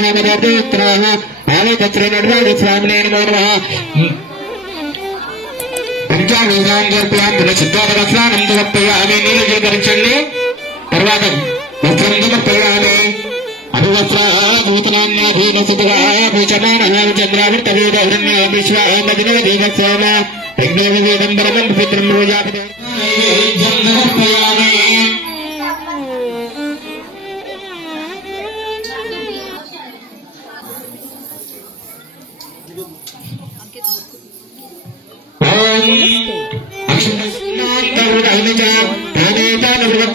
महामदोत्राः आवेतत्रे नडराज स्वामिने नमो नमः पंचावेदां जर्पयामि सिद्धावरस्नानं समर्पयामि नीलजलं धరించండి తర్వాత వస్త్రం సమర్పయామి అభివస్త్రాభూతనాన్యాధీన సుధా భూషమానః చంద్రావృతవేద హిరణ్య విశ్వామదినో దేవస్వామ యజ్ఞవేదంబరమం పవిత్రం రోజాపదే సమర్పయామి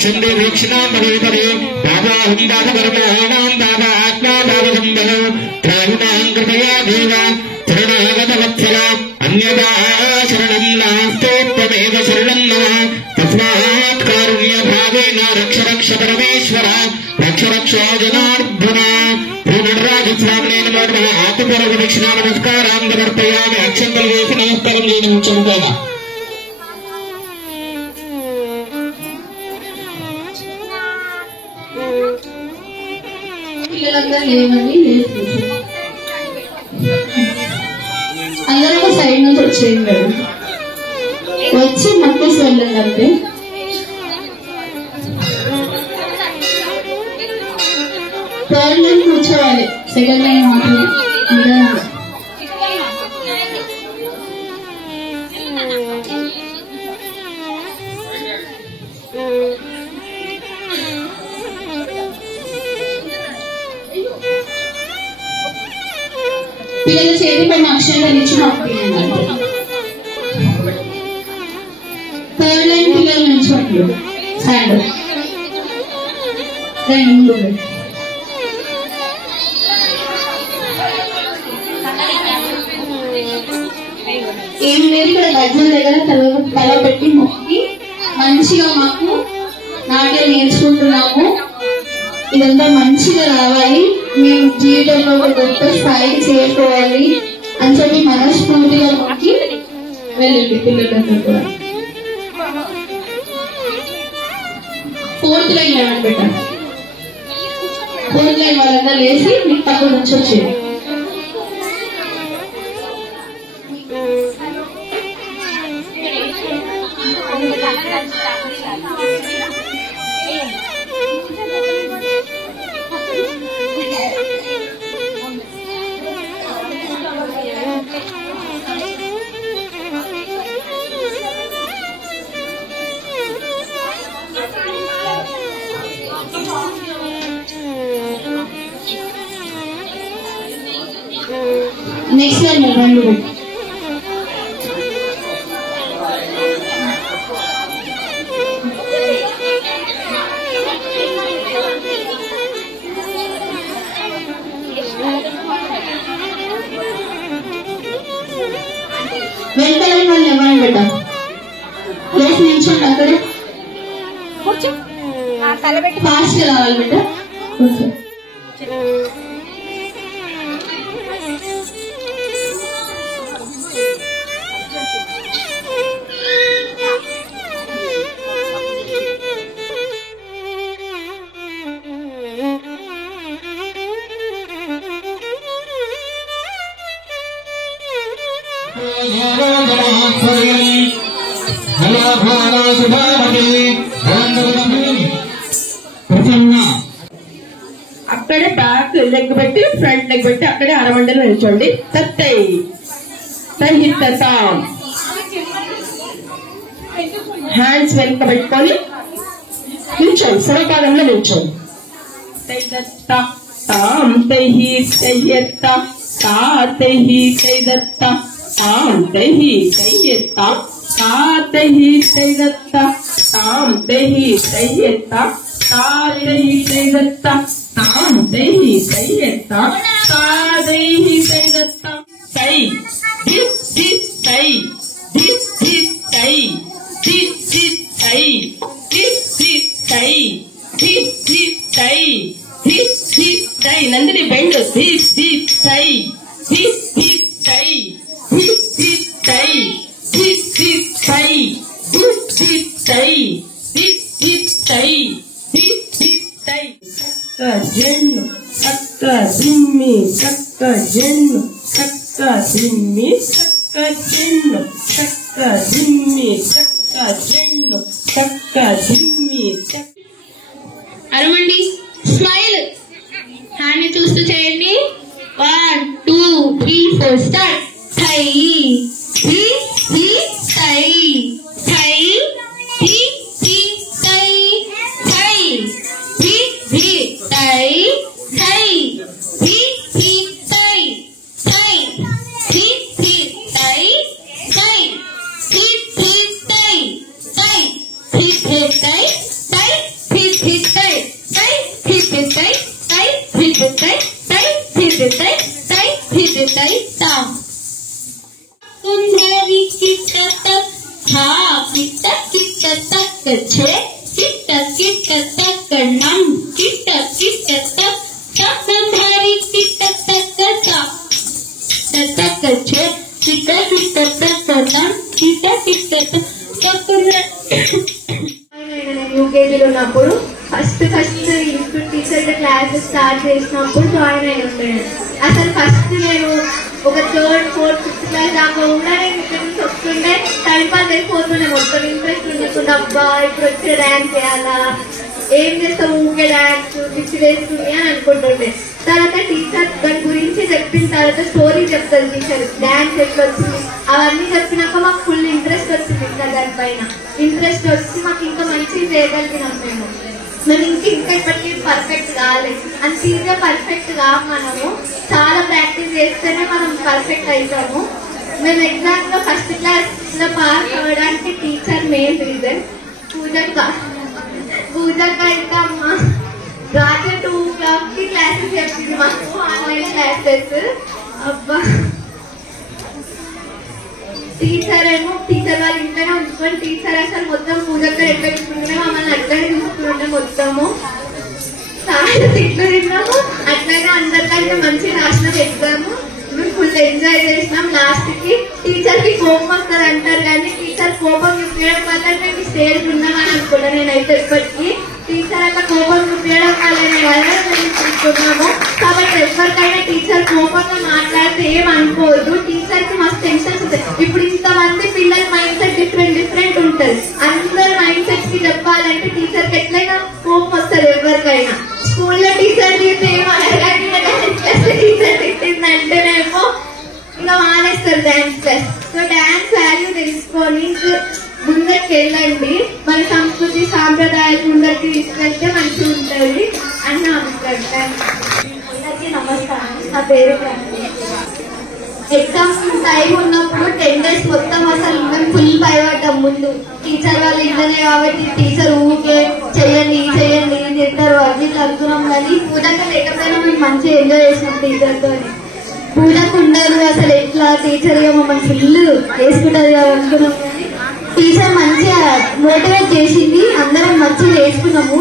छंदे वीक्षणां भवेपरे बाबाहुं बाबवर्माणां बाबा आत्मा बाबगन्धनो त्राहुणां कृपया देव शरणागतवत्सला अन्यदा शरणं नास्ते त्वमेव शरणं मम तस्मात् कारुण्यभावेन रक्ष रक्ष परमेश्वर रक्ष रक्ष जनार्दन श्रीनटराजस्वामिने नमो नमः आत्मपूर्वदक्षिणा नमस्कारां समर्पयामि अक्षन्तल वेసి नमस्कारं చేయించుకోగా అందరూ సైడ్ నుంచి వచ్చేయండి మేడం వచ్చి మక్కేసి వెళ్ళండి అంటే థర్డ్ లైన్ కూర్చోవాలి సెకండ్ లైన్ మాత్రమే పిల్లల చేతి పైన అక్షరాలు ఇచ్చి పంపించండి థర్డ్ లైన్ పిల్లలు నుంచోండి హ్యాండ్ రెండు ఏం లేదు ఇక్కడ గజ్జల దగ్గర తల పెట్టి మొక్కి మంచిగా మాకు నాట్యం నేర్చుకుంటున్నాము ఇదంతా మంచిగా రావాలి మేము జీవితంలో ఒక గొప్ప స్థాయికి చేరుకోవాలి అని చెప్పి మనస్ఫూర్తిగా మొక్కి వెళ్ళండి పిల్లలందరూ కూడా ఫోర్త్ లైన్ ఏమని పెట్టండి ఫోర్త్ లైన్ వాళ్ళందరూ వేసి మీకు పక్క నుంచి వచ్చేది నెక్స్ట్ లైన్ రెండు వెనక లైన్ వాళ్ళు ఎవరైనా పెట్టాం ప్లేస్ నిల్చోండి అక్కడే ఫాస్ట్ రావాలి బిడ్డ అక్కడే బ్యాక్ లెగ్ పెట్టి ఫ్రంట్ లెగ్ పెట్టి అక్కడే అరమండలో నిల్చోండి తత్తై తహితం హ్యాండ్స్ వెనుక పెట్టుకొని నిల్చోండి సమపాదంలో నిల్చోండి తాం తహి తయ్యత్త తా తహి తైదత్త తాం తహి తయ్యత్త తా తహి తైదత్త తాం తహి తయ్యత్త తా తహి తైదత్త తాం తహి తయ్యత్త తా తహి తైదత్త తై దిస్ దిస్ తై దిస్ దిస్ తై దిస్ దిస్ తై దిస్ దిస్ తై దిస్ దిస్ తై దిస్ దిస్ తై నందిని బెండ్ దిస్ దిస్ తై దిస్ దిస్ తై దిస్ దిస్ తై దిస్ దిస్ తై దిస్ దిస్ తై దిస్ దిస్ తై దిస్ దిస్ తై జన్ సత్త జిమ్మి చక్క జెన్ను చక్క జిమ్మి చక్క జెన్ను చక్క జిమ్మి చక్క జెన్ను చక్క జిమ్మి చక్క. అరవండి, స్మైల్, హ్యాండ్ చూస్తూ చేయండి. 1 2 3 4 స్టార్ట్. థై థి థి థై థై థి థి థై థై థి థి థై థై థి థి థై థై థి థి థై థై థి థి థై థై థి థి థై థై థి థి థై థై థి థి థై థై థి థి థై థై థి థి థై థై థి థి థై తాం. కుందరి కిట్ట తక్ హా కిట్ట కిట్ట తక్ ఛే కిట్ట కిట్ట తక్ నం కిట్ట కిట్ట తక్ కుందరి కిట్ట తక్ తా తక్ ఛే కిట్ట కిట్ట తక్ నం కిట్ట కిట్ట తక్. యూకేజీలో ఉన్నప్పుడు first institute teacher classes start చేసినప్పుడు జాయిన్ అయి ఉంటాను. అసలు ఫస్ట్ నేను ఒక 3rd 4th 5th క్లాస్ దాకా కూడా నేను ఇక్కడ నుంచి వస్తుండే టైం పాస్ అయిపోతుండే. మొత్తం ఇంట్రెస్ట్ ఉండకుండా అబ్బా ఇప్పుడు వచ్చే డాన్స్ చేయాలా, ఏం చేస్తావు ఊకే డాన్స్ పిచ్చి వేస్తుంది అని అనుకుంటుండే. తర్వాత టీచర్ దాని గురించి చెప్పిన తర్వాత స్టోరీ చెప్తారు టీచర్, డాన్స్ ఎట్లా వచ్చింది అవన్నీ చెప్పినాక మాకు ఫుల్ ఇంట్రెస్ట్ వచ్చింది. ఇంకా దానిపైన ఇంట్రెస్ట్ వచ్చి మాకు ఇంకా మంచిగా చేయగలిగినాం. మేము ఇంకా ఇప్పటికీ పర్ఫెక్ట్ కాలేదు, అంత ఈజీగా పర్ఫెక్ట్ కాదు. మనము చాలా ప్రాక్టీస్ చేస్తేనే మనం పర్ఫెక్ట్ అవుతాము. మేము ఎగ్జామ్ లో ఫస్ట్ క్లాస్ లో పాస్ అవ్వడానికి టీచర్ మెయిన్ రీజన్ పూజక్క ఇంకా అమ్మ రాత్రి 2 o'clock క్లాసెస్ చెప్పింది మాకు, ఆన్లైన్ క్లాసెస్. అబ్బా టీచర్ వాళ్ళ ఇంట్లోనే ఉంచుకొని టీచర్ అసలు మొత్తం పూజక్క ఎట్లా చూసుకుంటే మమ్మల్ని అట్లనే చూసుకుంటే మొత్తము చాలా తిట్లు తిన్నాము. అట్లనే అందరికంటే మంచిగా రాసినాం ఎగ్జామ్. మేము ఫుల్ ఎంజాయ్ చేసినాం. లాస్ట్ కి టీచర్ కి కోపం వస్తుంది అంటారు కానీ టీచర్ కోపం చూపించడం వల్ల మేము స్టేజ్ ఉన్నామని అనుకున్నా నేనైతే ఇప్పటికీ. టీచర్ అట్లా కోపం చూపించడం వల్లనే కదా మేము తీసుకున్నాము. కాబట్టి ఎవరికైనా టీచర్ కోపంగా మాట్లాడితే ఏం అనుకోవద్దు. టీచర్ కి మస్తు టెన్షన్స్ ఉంటాయి. ఇప్పుడు ఇంతమంది పిల్లల మైండ్ సెట్ డిఫరెంట్ ఉంటుంది. అందరి మైండ్ సెట్స్ కి చెప్పాలంటే టీచర్ కి ఎట్లయినా కోపం వస్తుంది ఎవరికైనా. స్కూల్లో టీచర్ టీచర్ తిట్టిందంటేనేమో ఇంకా మానేస్తారు dance class. So dance value తెలుసుకొని ముందరికి వెళ్ళండి. మన సంస్కృతి సాంప్రదాయాలు ముందరికి తీసుకెళ్తే మంచిగా ఉంటుంది అని నా అభిప్రాయం. అందరికీ నమస్కారం, నా పేరు. ఎగ్జామ్స్ టైం ఉన్నప్పుడు 10 days మొత్తం అసలు మేము ఫుల్ భయపడ్డాం. ముందు టీచర్ వాళ్ళు ఇంటనే కాబట్టి టీచర్ ఊకే చెయ్యండి చెయ్యండి అని చెప్తారు అది అనుకున్నాం. కానీ పూజక లేకపోయినా మేము మంచిగా ఎంజాయ్ చేసినాం టీచర్తో. పూజకు ఉండదు అసలు ఎట్లా టీచర్ మమ్మల్ని ఫుల్ వేసుకుంటారు కదా అనుకున్నాం. కానీ టీచర్ మంచిగా మోటివేట్ చేసింది, అందరం మంచిగా వేసుకున్నాము.